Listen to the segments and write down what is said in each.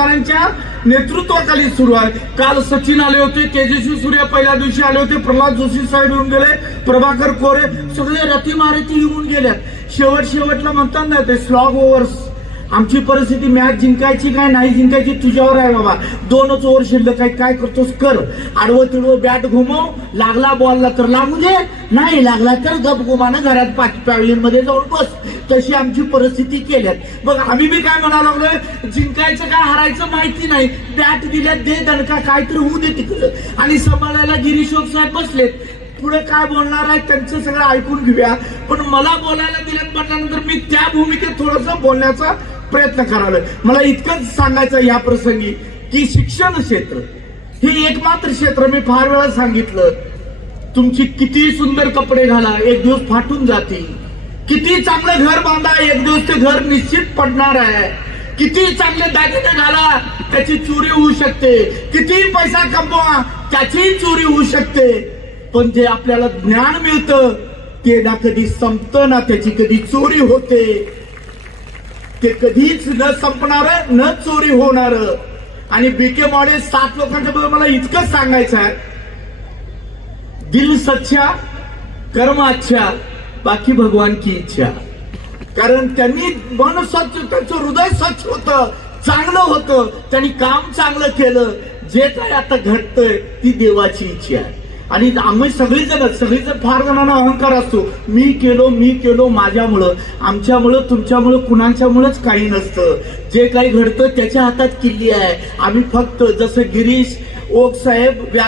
नेतृत्वाखाली सुरू आहे। काल सचिन आले होते, तेजस्वी सूर्या पहिल्या दिवशी आले होते, प्रल्हाद जोशी साहेब येऊन गेले, प्रभाकर कोरे, सगळे रती मारती येऊन गेल्यात। शेवटला म्हणतात ना ते स्लॉग ओव्हर्स, आमची परिस्थिती मॅच जिंकायची काय नाही जिंकायची तुझ्यावर आहे बाबा। 2च ओव्हर शिल्लक आहे, काय करतोस कर, आडवं तिडवं बॅट घुमव, लागला बॉलला तर लागू दे, नाही लागला तर गप गुमानं घरात पॅव्हलियन मध्ये जाऊन बस। तशी आमची परिस्थिती केल्यात बघ। आम्ही बी काय म्हणायला लागलोय, जिंकायचं काय हारायचं माहिती नाही, बॅट दिल्यात दे दणका, काहीतरी होऊ दे तिकडं। आणि सांभाळायला गिरीश साहेब बसलेत, पुढे काय बोलणार आहे त्यांचं सगळं ऐकून घेऊया। पण मला बोलायला दिलं म्हटल्यानंतर मी त्या भूमिकेत थोडंसं बोलण्याचा प्रयत्न करायला। मला इतकंच सांगायचं या प्रसंगी की शिक्षण क्षेत्र हे एकमात्र क्षेत्र, मी फार वेळा सांगितलं, तुमची किती सुंदर कपडे घाला एक दिवस फाटून जातील, किती चांगलं घर बांधा एक दिवस ते घर निश्चित पडणार आहे, किती चांगले दागिने घाला त्याची चोरी होऊ शकते, किती पैसा कमवा त्याची चोरी होऊ शकते, पण जे आपल्याला ज्ञान मिळतं ते ना कधी संपतं ना त्याची कधी चोरी होते, ते कधीच न संपणार न चोरी होणार। आणि बीके मॉडे 7 लोकांच्या बद्दल मला इतकंच सांगायचं आहे, दिल सच्चा कर्म अच्छा बाकी भगवान की इच्छा। कारण त्यांनी मन स्वच्छ, त्यांचं हृदय स्वच्छ होतं, चांगलं होतं, त्यांनी काम चांगलं केलं, जे काय आता घडतंय ती देवाची इच्छा आहे। आणि आम्ही सगळीजण फार जणांना अहंकार असतो, मी केलो माझ्यामुळं, आमच्यामुळं तुमच्यामुळं कुणाच्यामुळंच काही नसतं, जे काही घडतं त्याच्या हातात किल्ली आहे। आम्ही फक्त जसं गिरीश ओक साहेब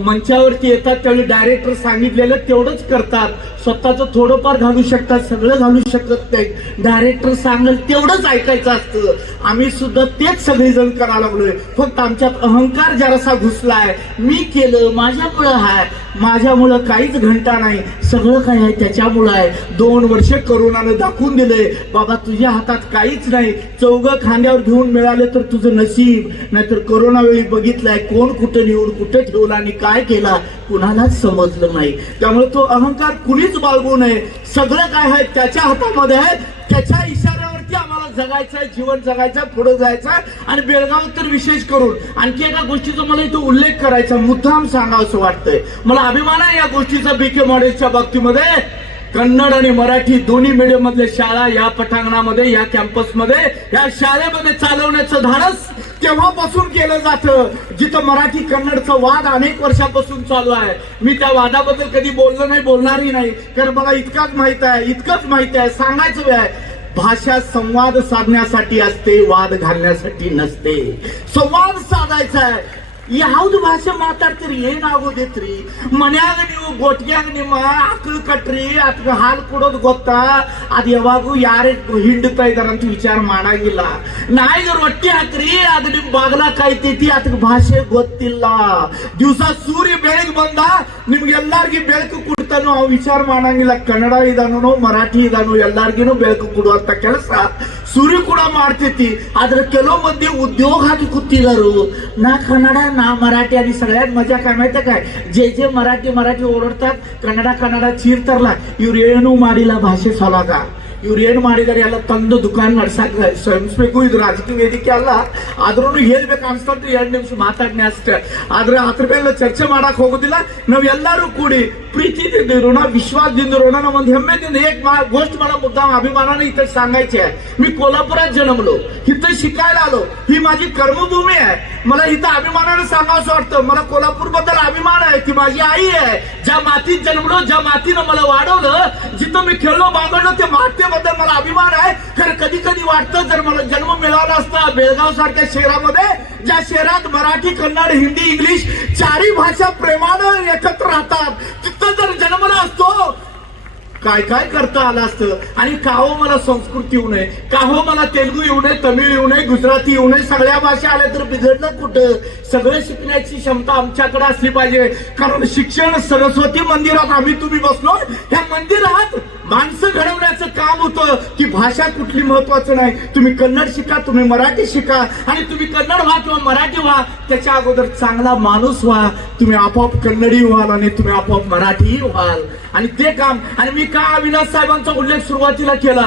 मंचावरती येतात त्यावेळी डायरेक्टर सांगितलेलं तेवढंच करतात, स्वतःचं थोडंफार घालू शकतात, सगळं घालू शकत नाही, डायरेक्टर सांगेल तेवढंच ऐकायचं असतं। आम्ही सुद्धा तेच सगळेजण करायला लागलोय, फक्त आमच्यात अहंकार जरासा घुसलाय, मी केलं माझ्यामुळं आहे, माझ्यामुळं काहीच घंटा नाही, सगळं काय आहे त्याच्यामुळं आहे। 2 वर्ष करोनानं दाखवून दिले बाबा तुझ्या हातात काहीच नाही, चौघं खांद्यावर घेऊन मिळाले तर तुझं नशीब, नाहीतर करोना वेळी बघितलंय कोण कुठं नेऊन कुठं ठेवला आणि काय केला कुणालाच समजलं नाही। त्यामुळे तो अहंकार कुणीच बाळगू नये, सगळं काय आहे त्याच्या हातामध्ये आहे, त्याच्या इशाऱ्यावरती आम्हाला जगायचंय, जीवन जगायचं, पुढे जायचं। आणि बेळगाव तर विशेष करून आणखी एका गोष्टीचा मला इथं उल्लेख करायचा, मुद्दाम सांगावंसं वाटतंय, मला अभिमान आहे या गोष्टीचा। बीके मॉडेलच्या बाबतीमध्ये कन्नड आणि मराठी दोन्ही मीडियम मधल्या शाळा या पटांगणामध्ये, या कॅम्पसमध्ये, या शाळेमध्ये चालवण्याचं धाडस तेव्हापासून केलं जातं जिथं मराठी कन्नडचा वाद अनेक वर्षापासून चालू आहे। मी त्या वादाबद्दल कधी बोललो नाही, बोलणारही नाही, कारण मला इतकंच माहित आहे, सांगायचं आहे, भाषा संवाद साधण्यासाठी असते, वाद घालण्यासाठी नसते। संवाद साधायचा आहे, ಯಾವ್ದು ಭಾಷೆ ಮಾತಾಡ್ತೀರಿ ಏನಾಗೋದಿತ್ರಿ, ಮನ್ಯಾಗ ನೀವು ಗೊಟ್ಟಿಗ್ಯಾಗ ನಿಮ್ಮ ಆಕಳು ಕಟ್ರಿ ಅಥವಾ ಹಾಲು ಕೊಡೋದು ಗೊತ್ತಾ, ಅದು ಯಾವಾಗೂ ಯಾರೇ ಹಿಂಡ್ತಾ ಇದಾರಂತ ವಿಚಾರ ಮಾಡಂಗಿಲ್ಲ, ನಾಯಿಗೆ ರೊಟ್ಟಿ ಹಾಕ್ರಿ ಅದು ನಿಮ್ ಬಾಗಲ ಕಾಯ್ತೈತಿ ಅದಕ್ಕೆ ಭಾಷೆ ಗೊತ್ತಿಲ್ಲ, ದಿವಸ ಸೂರ್ಯ ಬೆಳಗ್ಗೆ ಬಂದ ನಿಮ್ಗೆಲ್ಲಾರ್ಗಿ ಬೆಳಕು ಕೊಡ್ತಾನೋ ಅವ್ ವಿಚಾರ ಮಾಡಂಗಿಲ್ಲ, ಕನ್ನಡ ಇದಾನೋ ಮರಾಠಿ ಇದಾನೋ ಎಲ್ಲಾರ್ಗಿನೂ ಬೆಳಕು ಕೊಡುವಂತ ಕೆಲಸ ಸೂರ್ಯ ಕೂಡ ಮಾಡ್ತೈತಿ। ಆದ್ರೆ ಕೆಲವು ಮಂದಿ ಉದ್ಯೋಗ ಹಾಕಿ ಕೂತಿದಾರು, ನಾ ಕನ್ನಡ ನಾ मराठी, आणि सगळ्यात मजा काय माहिती काय, जे मराठी ओरडतात ಕನ್ನಡ ಚೀರ್ತಾರಲ್ಲ ಇವ್ರು ಏನು ಮಾಡಿಲ್ಲ ಭಾಷೆ ಸಲುವಾಗ, ಇವ್ರು ಏನು ಮಾಡಿದಾರೆ ಎಲ್ಲ ತಂದು ದುಕಾನ್ ನಡ್ಸಕ್ ಶ್ರಮಿಸ್ಬೇಕು, ಇದು ರಾಜಕೀಯ ವೇದಿಕೆ ಅಲ್ಲ, ಆದ್ರೂ ಹೇಳ್ಬೇಕು ಅನ್ಸ್ತಂತ 2 ನಿಮಿಷ ಮಾತಾಡ್ನೆ ಅಷ್ಟೇ, ಆದ್ರೆ ಅದ್ರ ಮೇಲೆ ಚರ್ಚೆ ಮಾಡಕ್ ಹೋಗೋದಿಲ್ಲ। ನಾವ್ ಎಲ್ಲರೂ ಕೂಡಿ प्रीतीದಿಂದ ಇರೋಣ, विश्वासದಿಂದ ಇರೋಣ, ನಾವು ಒಂದು ಹೆಮ್ಮೆದಿಂದ एक गोष्ट मला मुद्दाम अभिमानाने इथं सांगायची आहे, मी कोल्हापुरात जन्मलो, इथं शिकायला आलो, ही माझी कर्मभूमी आहे, मला इथं अभिमानाने सांगावंसं वाटतं, मला कोल्हापूर बद्दल अभिमान आहे, ती माझी आई आहे, ज्या मातीत जन्मलो, ज्या मातीनं मला वाढवलं, जिथं मी खेळलो बागडलो त्या मातेबद्दल मला अभिमान आहे। कारण कधी कधी वाटतं जर मला जन्म मिळाला असता बेळगाव सारख्या शहरामध्ये, ज्या शहरात मराठी कन्नड हिंदी इंग्लिश 4ही भाषा प्रेमानं एकत्र राहतात, तिथं जर जन्मला असतो काय काय करता आलं असतं। आणि का हो मला संस्कृत येऊ नये, का हो मला तेलुगू येऊ नये, तमिळ येऊ नये, गुजराती येऊ नये, सगळ्या भाषा आल्या तर बिघडलं कुठं, सगळं शिकण्याची क्षमता आमच्याकडे असली पाहिजे। कारण शिक्षण सरस्वती मंदिरात आम्ही तुम्ही बसलो, ह्या मंदिरात माणसं घडवण्याचं काम होतं, की भाषा कुठली महत्वाचं नाही, तुम्ही कन्नड शिका, तुम्ही मराठी शिका, आणि तुम्ही कन्नड व्हा किंवा मराठी व्हा, त्याच्या अगोदर चांगला माणूस व्हा, तुम्ही आपोआप कन्नडी व्हाल आणि तुम्ही आपोआप मराठी व्हाल। आणि ते काम, आणि मी का अविनाश साहेबांचा उल्लेख सुरुवातीला केला,